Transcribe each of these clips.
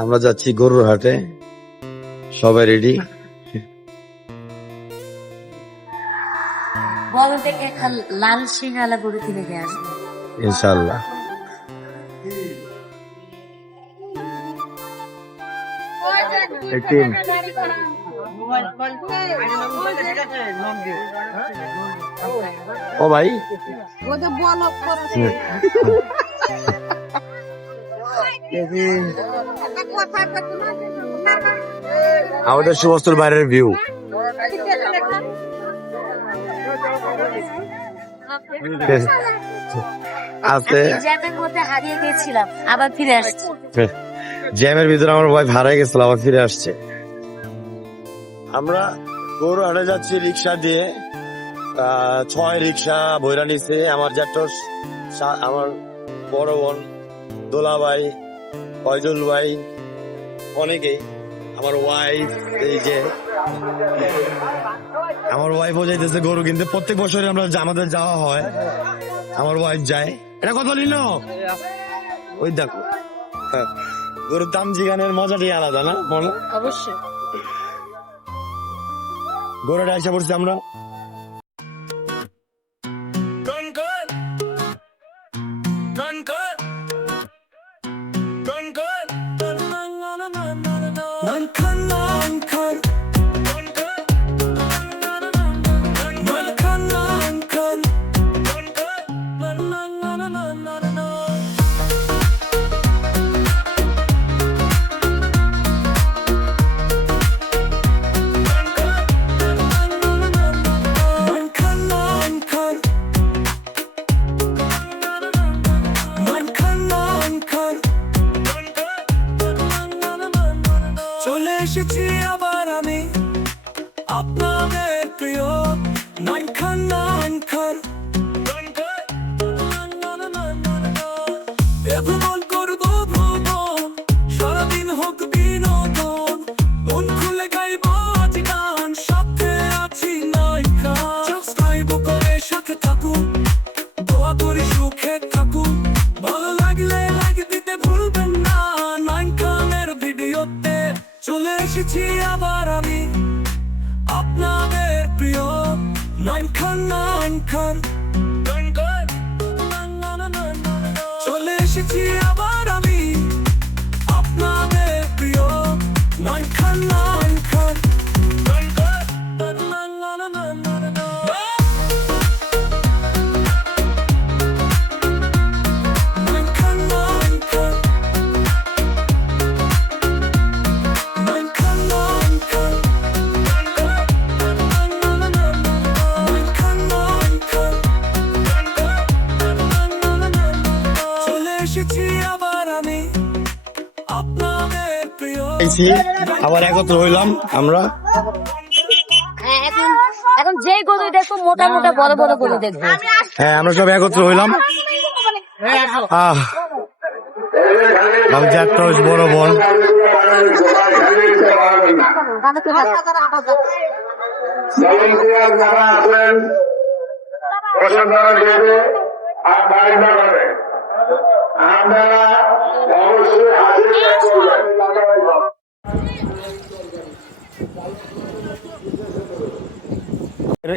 আমরা যাচ্ছি গরুর হাটে, সবাই রেডি। বড় থেকে একটা লাল সিংহালা গরু কিনে নিয়ে আসবো ইনশাল্লাহ। ও ভাই, আমাদের সুবস্তুর বাইরের ভিউ। আছে জ্যামের মধ্যে হারিয়ে গেছিলাম, আবার ফিরে আসছি। জ্যামের ভিতরে আমার ওয়াইফ হারাই গেছিল, আবার ফিরে আসছে। আমরা গরু হাটে যাচ্ছি রিক্সা দিয়ে, 6 রিক্সা ভৈরা নিছে। আমার জ্যাঠর, আমার বড় বোন, দোলা ভাই, ফয়জুল ভাই, অনেকেই, আমার ওয়াইফ। এই যে আমার ওয়াইফও যাইতেছে গরু কিনতে। প্রত্যেক বছরে আমাদের যাওয়া হয়, আমার ওয়াইফ যায়। এটা কত নিল? ওই দেখো, গরুর দাম জিগানের মজাটাই আলাদা না? বলো। অবশ্যই গরুটা এসে পড়ছি আমরা। চলে এসেছি আবার আমি আপনাদের প্রিয় নাইন খান। ভ্রমণ করবো ভ্রমণ, সারাদিন হোক বিনোদন, মন খুলে গাইব আজ গান, সাথে আছি নাইন খান। সাবস্ক্রাইব করে সাথে থাকুন, দোয়া করি সুখে থাকুন, ভালো লাগলে লাইক দিতে ভুলবেন না। নাইন খানের ভিডিওতে চলে এসেছি আবার আমি আপনাদের প্রিয় নাইন খান। চলে এসেছি আবার আমি আপনাদের প্রিয় নাইন খান। আবার একত্র হইলাম আমরা। হ্যাঁ, এখন যে গরু দেখো মোটা মোটা বড় বড় গরু দেখবো। হ্যাঁ, আমরা সব একত্র হইলাম। বড় বোন,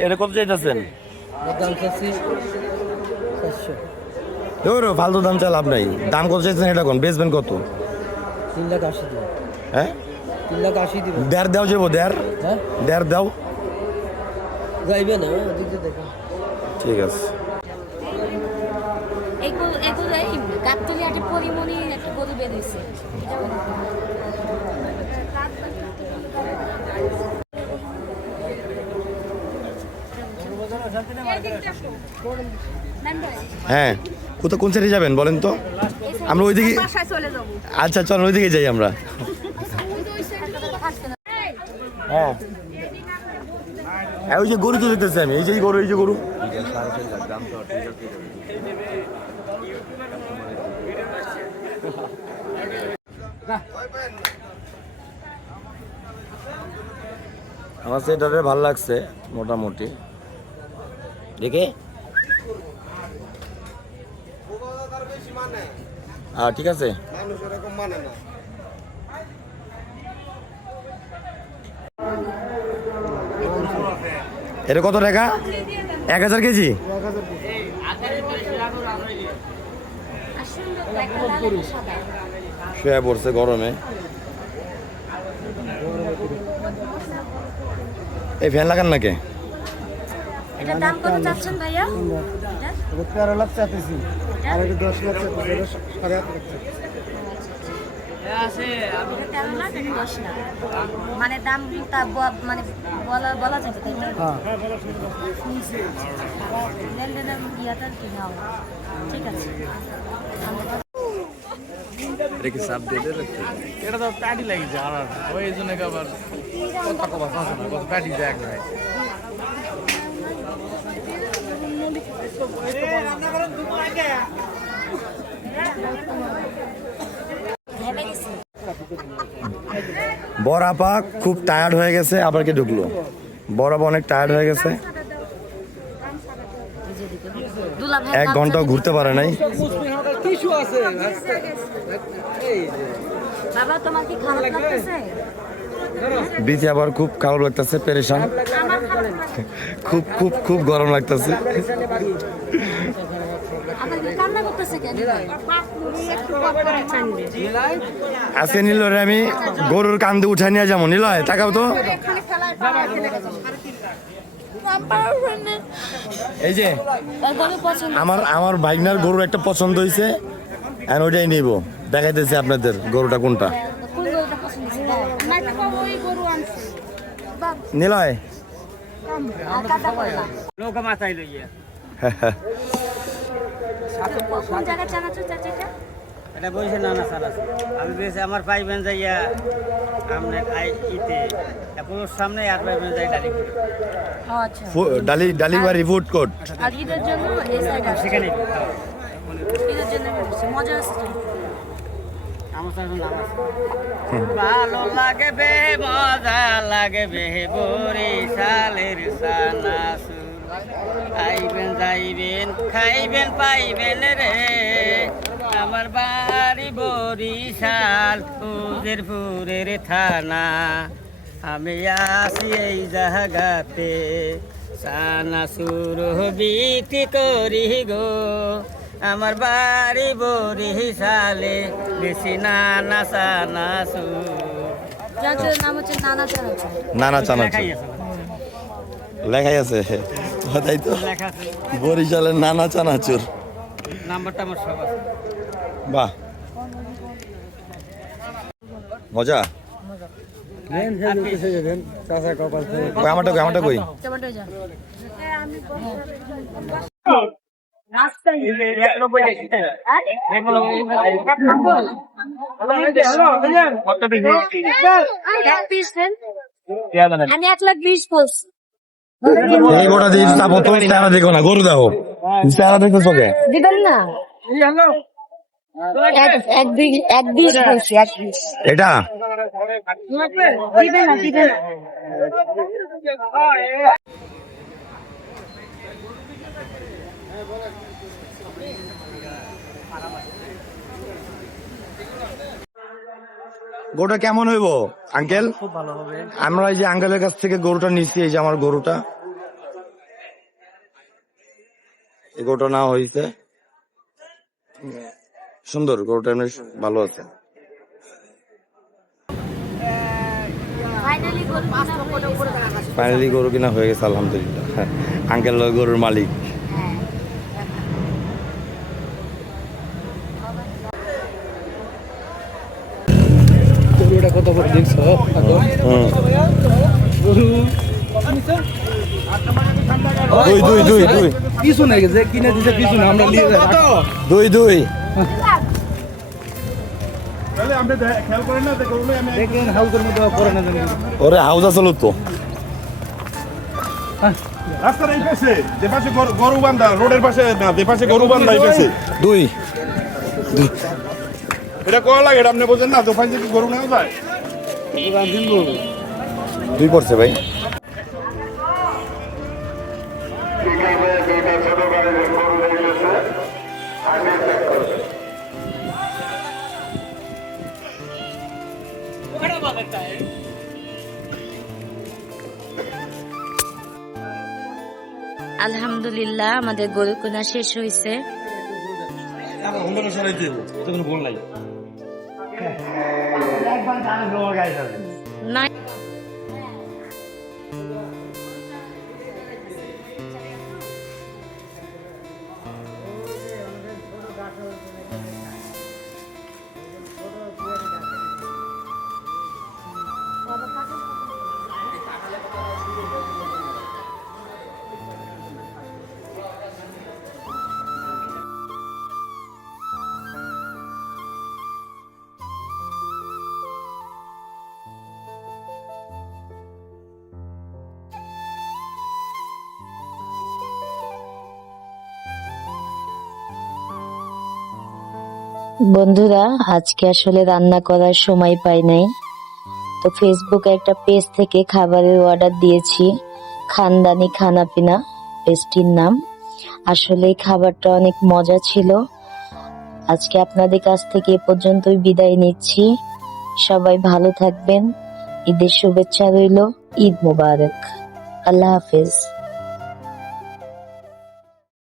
এটা কত চাইতেছেন? ফালতু দাম চা লাভ নাই। দাম কত চাইছেন এটা কোন? বেচবেন কত? 3,80,000 দিব। হ্যাঁ, 3,80,000 দিব। দেড় দাও যাবো, দেড় হ্যাঁ, দেড় দাও। যাইবে না ওদিকে দেখো। ঠিক আছে। গাবতলি একটা পরিমণি একটা গরু বেরিয়েছে। হ্যাঁ, কোথাও কোন সাইডে যাবেন বলেন তো? আমরা ওইদিকে। আচ্ছা চল, ওইদিকে যাই আমরা। হ্যাঁ, ওই যে গরু তো দেখতেছি আমি, এই যে গরু, এই যে গরু। আমার সেটারে ভালো লাগছে মোটামুটি দেখে। ঠিক আছে, এটা কত টাকা? 1000 কেজি। শুয়ে পড়ছে গরমে। এই ফ্যান লাগান নাকি? এটার দাম কত চাচ্ছেন ভাইয়া? 13 লাখ চাইতেছি আর এটা 10 লাখ চাইতেছি, এটা 8.5 লাখ। এটা 13 লাখ, এটা 10 লাখ। মানে দাম মানে বলা যাবে তাই না? হ্যাঁ লেনদেনের ইয়াটা কি নাও? ঠিক আছে। এটা তো প্যাটি লাগিয়েছে আর ওই জন্য আবার কত কবা আছে না কত প্যাটি দেখ ভাই বড় আপা খুব টায়ার্ড হয়ে গেছে, আবার কে ঢুকলো? বড় আপা অনেক টায়ার্ড হয়ে গেছে, দুলা ভাই 1 ঘন্টাও ঘুরতে পারে নাই। টিস্যু আছে এই বাবা তোমার কি খারাপ লাগতেছে? বিচে আবার খুব খারাপ লাগতেছে, পেরেশান, আমার খারাপ লাগছে। খুব খুব খুব গরম লাগতেছে। আপনার কি কান্না করতেছে কেন? একটু পর পর চাইবে। আজকে নিলয় আমি গরুর কান্দে উঠা নিয়ে যাবো। নিলয় টাকাও তো। এখানে খেলায় বাবা খেলে গেছে। এই যে গরু পছন্দ। আমার ভাইগনার গরু একটা পছন্দ হয়েছে, আর ওইটাই নিব। দেখাইতেছি আপনাদের গরুটা কোনটা। কোন গরুটা পছন্দ হয়েছে? নাকি বাবা ওই গরু আনছে? বাবা নিলয় কাটা পড়লা। নৌকা মাথায় লইয়া কোন জায়গায় চানাচুর চাচিটা? এটা বলছে না স্যার আছে আমি বেশি আমার পাইবেন যাইয়া আমনে আই ইতে পুরোর সামনে আর পাইবেন যাই ডালি করে ও আচ্ছা। ডালি বাড়ি ফুড কোর্ট। আর ঈদের জন্য এই সাইড আসছে। সেখানে ঈদের জন্য বেরোচ্ছে। মজা আছে। আমার সাথে নাম আছে ভালো লাগে বে মজা লাগে বে বরিশালের সানাসুর আইবেন যাইবেন খাইবেন পাইবেন রে আমার বাড়ি বরিশাল উজিরপুরের থানা আমি আসি এই জায়গাতে সানাসুর বিক্রি করি গো আমার বাড়ি বরিশালে বেশি নানা সানাসুর চানাচুরের নাম হচ্ছে নানা চানাচুর। নানা চানাচুর লেখাই আছে। তাই তো, লেখা আছে বরিশালের নানা চানাচুর। নাম্বারটা আমার সব আছে বাহ, মজা। কই আমারটা কই? টমেটো যা। এক পিস দেন। আমি 1,20,000 বলছি। এই গোটা দিয়ে চাপো তো, চেহারা দেখো না, গরু দাও, চেহারা দেখো চোখে। দিবেন না? এক বিশ বলছি, 1 পিস। এটা দিবেন না, দিবেন না। গরুটা কেমন হইব আঙ্কেল? খুব ভালো হবে আমরা এই যে আঙ্কেলের কাছ থেকে গরুটা নিচ্ছি, এই যে আমার গরুটা, এই গরুটা না হয়েছে সুন্দর, গরুটা এমনি ভালো আছে। ফাইনালি গরু কিনা হয়ে গেছে। ফাইনালি গরু কিনা হয়ে গেছে, আলহামদুলিল্লাহ। আঙ্কেল গরুর মালিক। গরুটা কত বড় দেখছো দুই পিছনে যে কিনে দিছে পিছনে আমরা নিয়ে যাই দুই দেখেন হাউসের মধ্যে পরে না জানি ওরে হাউস আসলো তো। রাস্তার এই পাশে যে পাশে গরু বান্ধা, রোডের পাশে না, যে পাশে গরু বান্ধা এই পাশে দুই এটা কয়া লাগে, এটা আপনি বোঝেন না, দোকান থেকে গরু নেওয়া যায়। দুই পড়ছে ভাই। আলহামদুলিল্লাহ আমাদের গরু কেনা শেষ হয়েছে। না বন্ধুরা, আজকে আসলে রান্না করার সময় পাই নাই, তো ফেসবুকে একটা পেজ থেকে খাবারের অর্ডার দিয়েছি, খানদানি খানাপিনা পেজটির নাম। আসলে এই খাবারটা অনেক মজা ছিল। আজকে আপনাদের কাছ থেকে এ পর্যন্তই বিদায় নিচ্ছি। সবাই ভালো থাকবেন। ঈদের শুভেচ্ছা রইল। ঈদ মোবারক। আল্লাহ হাফেজ।